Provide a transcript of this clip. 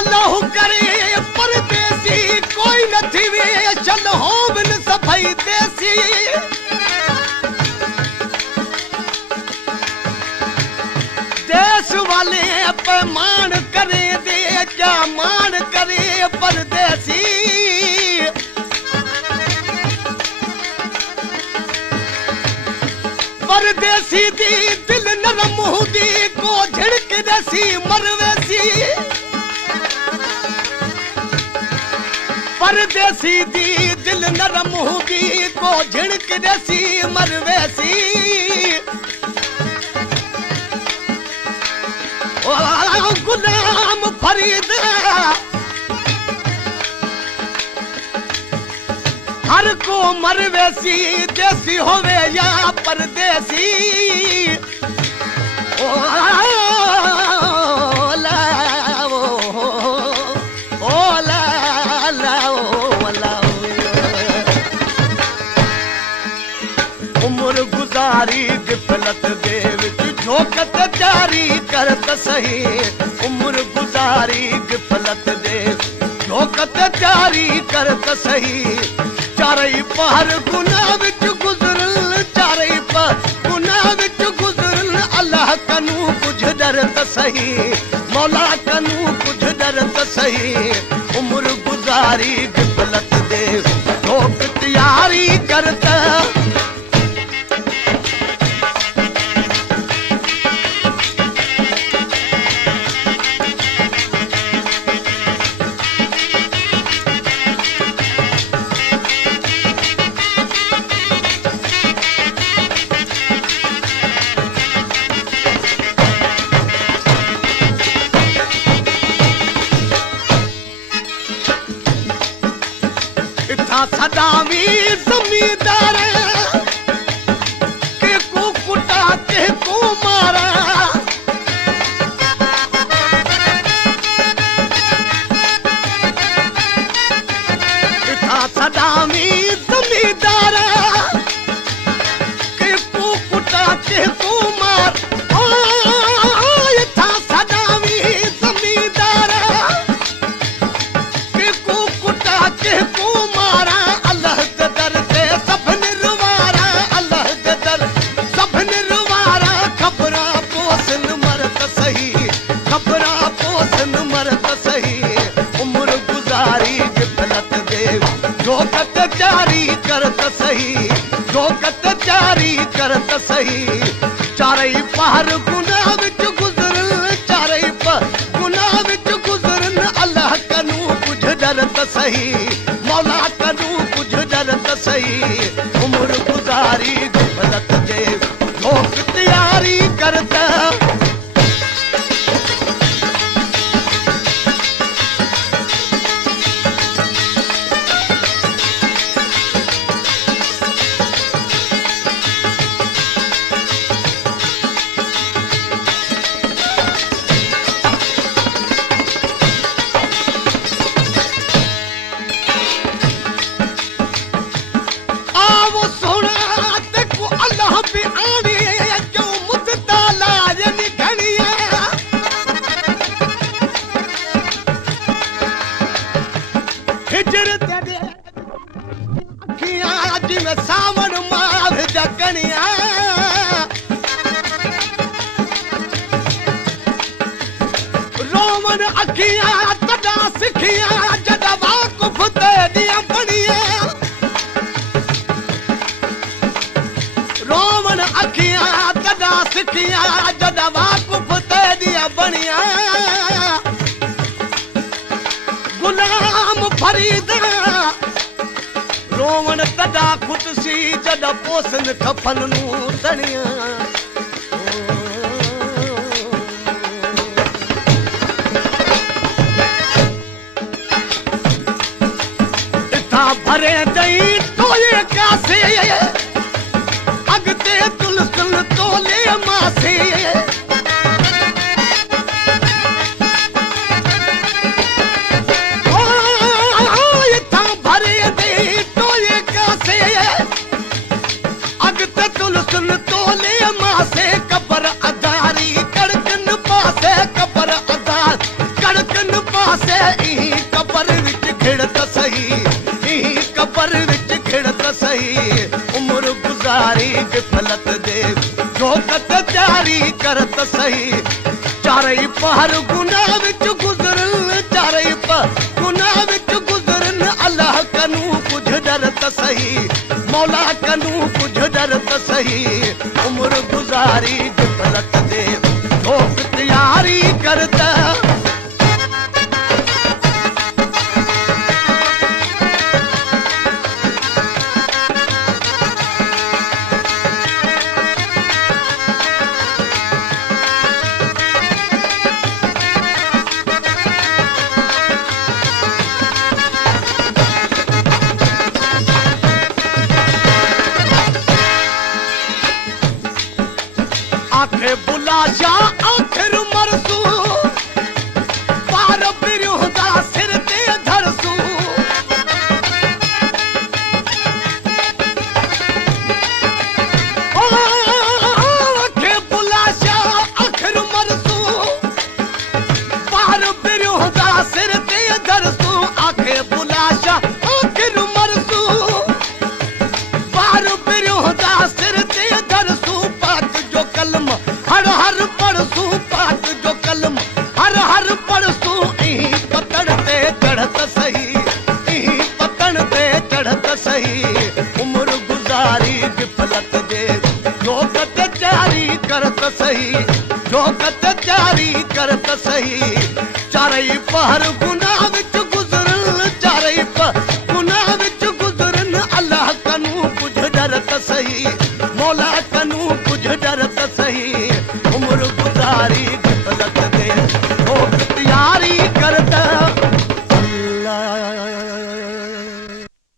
अल्लाह करे परदेसी कोई न थी वे चल हो बिन सफाई देसी देश वाले पैमान करे दे क्या मान करे परदेसी परदेसी दी दिल नरम हुदी को झिड़क देसी मरवेसी परदेसी दी दिल नरम हुदी को झिड़क देसी मरवेसी ओ गुलाम फरीद हर को मरवेसी देसी होवे या परदेसी ओ ला ओ ला ला ओ ला उम्र गुजारी गिफलत देव झोकत जारी करत सही उम्र गुजारी गिफलत देव झोकत जारी करत सही चारई पहर गुनाह विच गुजरन चारई पहर गुनाह विच गुजरन अल्लाह कनू कुछ डरत सही मौला कनू कुछ डरत सही उम्र गुजारी गिफलत देव लोक तैयारी करता सदावी जमींदार के को कुटा के को मारा सदावी जमींदार के को कुटा के को मार सदावी जमींदार के को कुटा के को झोकत जारी करत सही झोकत जारी करत सही चारई पहर गुनाह विच गुजरन चारई पहर गुनाह विच गुजरन अल्लाह कनू कुछ डरत सही मौला कनू कुछ डरत सही उम्र गुजारी गिफलत देव झोक तैयारी करता सावन माल जगनिया रोमन अखियां तदा सिखिया जदा वाकुफ ते दिया बनिया रोमन अखियां तदा सिखिया जदा वाकुफ ते दिया बनिया गुलाम फरीद रोवण तदा खुदसी जदा पोसन खपन नू तणिया इथा भरे दई तोले कासे अगते तुलसन तोले मासे तोले मासे कबर अदारी कड़कन पासे कबर अदार कड़कन पासे ई कबर विच खिड़त सही, ई कबर विच खिड़त सही। उम्र गुजारी गिफलत दे जोकत जारी करत सही। चारई पहर गुनाह विच गुजरन, चारई पहर गुनाह विच गुजरन। अल्लाह कनू कुछ डरत सही, मौला कनू कुछ डरत सही। उम्र गुजारी गिफलत दे जोक तैयारी करता। आखे बुलाशा आखिर मरसू, पार बिरहुदा सिर ते धरसू। आखे बुलाशा आखिर मरसू, पार बिरहुदा सिर ते धरसू। आखे बुलाशा आखिर मरसू, पार बिरहुदा सिर ते धरसू। पाक जो कलम हर हर पढ़सू, पाक जो कलम हर हर पढ़सू। ई पतन ते चढ़त सही, ई पतन ते चढ़त सही। उम्र गुजारी गिफलत दे जोकत जारी करत सही, जोकत जारी करत सही। चारई पहर